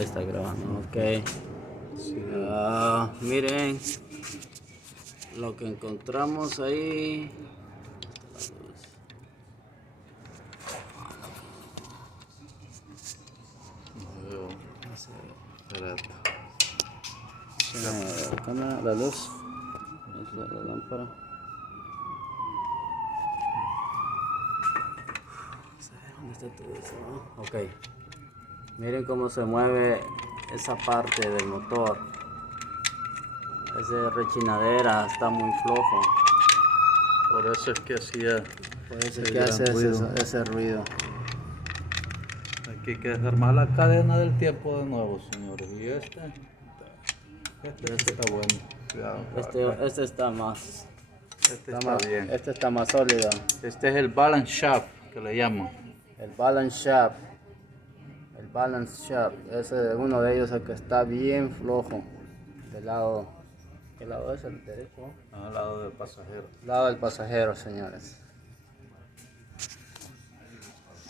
Ahí está grabando, ok. Miren lo que encontramos ahí. La cámara, la luz, es la lámpara. ¿Dónde está todo eso? Ok. Miren cómo se mueve esa parte del motor. Esa rechinadera está muy flojo. Por eso es que hacía Por eso es el que gran hace ruido. ese ruido. Aquí hay que desarmar la cadena del tiempo de nuevo, señores. Y este sí está bueno. Cuidado, acá. Este está más. Este está bien. Este está más sólido. Este es el balance shaft que le llaman. El balance shaft. El balance shaft. Ese es uno de ellos, el que está bien flojo. Del lado. ¿Qué lado es el derecho? Al lado del pasajero. Lado del pasajero, señores.